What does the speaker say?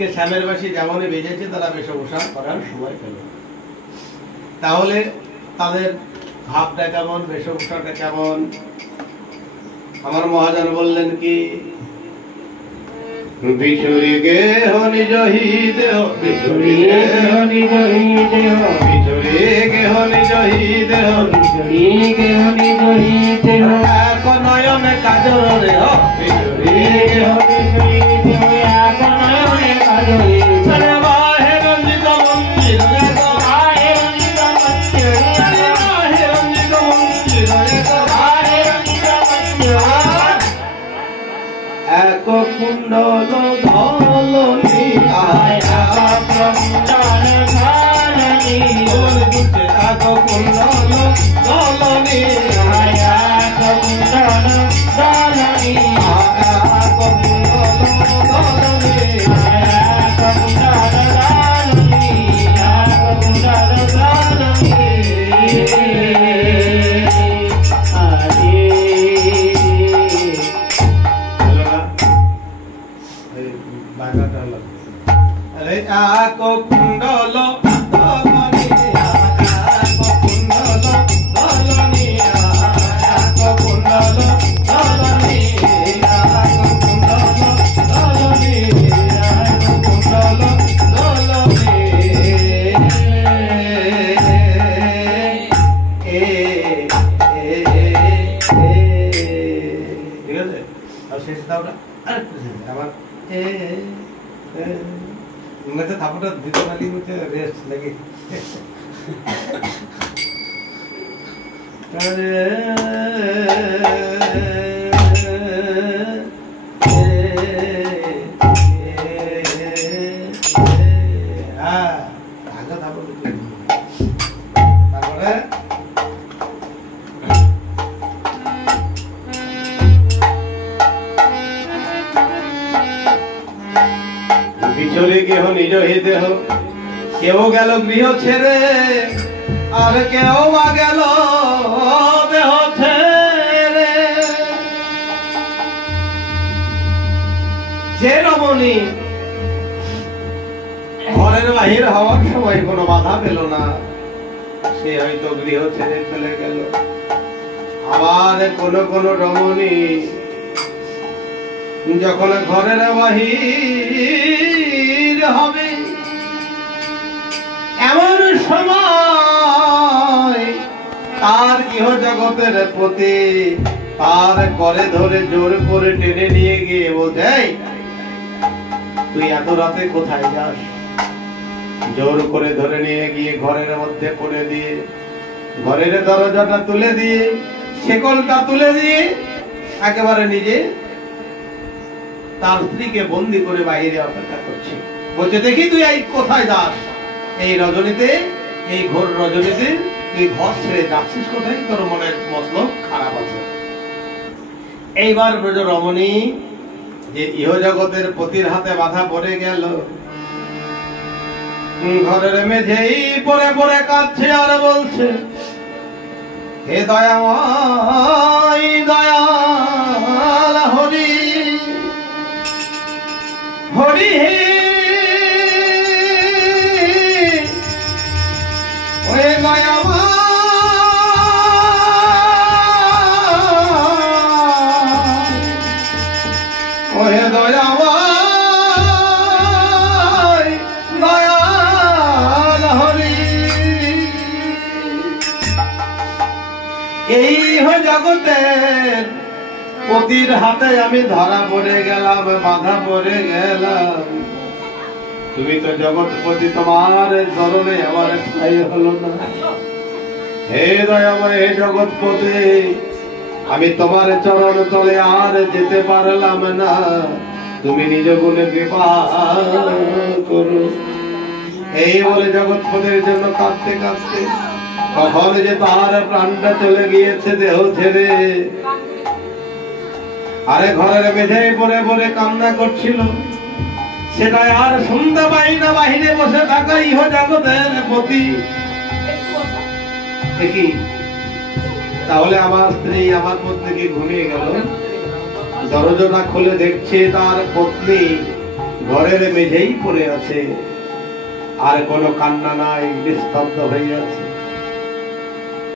আজকে শ্যামের বাসী যেমনই বেজেছে তারা বেশভূষা করার সময় পেল। তাহলে তাদের ভাবটা কেমন, বেশভূষাটা কেমন? আমার মহাজন বললেন কি, বিছুরি গেহ নিজ হি দেহ, বিছুরি গেহ নিজ হি দেহ, বিছুরি গেহ নিজ হি দেহ, বিছুরি গেহ নিজ হি দেহ, এক নয়নে কাজল রে হ, বিছুরি গেহ নিজ হি দেহ, এক নয়নে কাজল রে বাহে রঞ্জিত মন্দির রে বাহে রঞ্জিত মন্দির রে বাহে রঞ্জিত মন্দির রে বাহে রঞ্জিত মন্দির এক কুণ্ডল ধলনি আয়া ব্রহ্মচার ধলনি বলছে এক কুণ্ডল ধলনি আয়া কুণ্ডল ধলনি আয়া কুণ্ডল ধলনি আয়া কুণ্ডল ধলনি আয়া কুণ্ডল ধলনি এক কুণ্ডল ধলনি এক কুণ্ডল ধলনি এক কুণ্ডল ধলনি এক কুণ্ডল ধলনি এক কুণ্ডল ধলনি ঠিক আছে। আর শেষ দাওটা আরেকটু শেষ আবার উন্নতে থাপটা দিতে পারি মুঝে রেস্ট লাগে আগে থাপড় তারপরে বিছরে কেহ নিজ হে দেহ, কেউ গেল গৃহ ছেড়ে আর কেউ বা গেল দেহ ছেড়ে। যে রমণী ঘরের বাহির হওয়ার সময় কোনো বাধা পেল না, সে হয়তো গৃহ ছেড়ে চলে গেল। আবার কোন কোন রমণী যখন ঘরের বাহির হবে এমন সময় তার গৃহ জগতের প্রতি তার করে ধরে জোর করে টেনে নিয়ে গিয়ে বলছে, তুই এত রাতে কোথায় যাস? জোর করে ধরে নিয়ে গিয়ে ঘরের মধ্যে পড়ে দিয়ে, ঘরের দরজাটা তুলে দিয়ে, শেকলটা তুলে দিয়ে একেবারে নিজে তার স্ত্রীকে বন্দি করে বাইরে অপেক্ষা করছে। বলছে, দেখি তুই এই কোথায় যাস? এই রজনীতে, এই ঘোর রজনীতে তুই ঘর ছেড়ে যাচ্ছিস কোথায়? তোর মনের মতলব খারাপ আছে। এইবার ব্রজ রমণী যে ইহ জগতের পতির হাতে বাধা পড়ে গেল, ঘরের মেঝেই পড়ে পড়ে কাঁদছে আর বলছে, হে দয়াময় দয়াল হরি হরি হে, ওরে দয়াময় ওরে দয়াময় দয়াল হরি। এই জগতের পতির হাতে আমি ধরা পড়ে গেলাম, বাধা পড়ে গেলাম। তুমি তো জগৎপতি, তোমার চরণে আমার ঠাই হলো না। হে দয়াময়, হে জগৎপতি, আমি তোমার চরণ তলে আর যেতে পারলাম না। তুমি নিজ গুণে কৃপা করো। এই বলে জগৎপতির জন্য কাঁদতে কাঁদতে কখন যে তার প্রাণটা চলে গিয়েছে দেহ ছেড়ে, আরে ঘরের মেঝেই পড়ে পড়ে কান্না করছিল। সেটা আর শুনতে পাই না বাহিরে বসে থাকা ইহ জগতের পতি। দেখি তাহলে আমার স্ত্রী আমার পত্নীকে ঘুমিয়ে গেল। দরজাটা খুলে দেখছে তার পত্নী ঘরের মেঝেই পড়ে আছে, আর কোনো কান্না নাই, নিস্তব্ধ হয়ে আছে।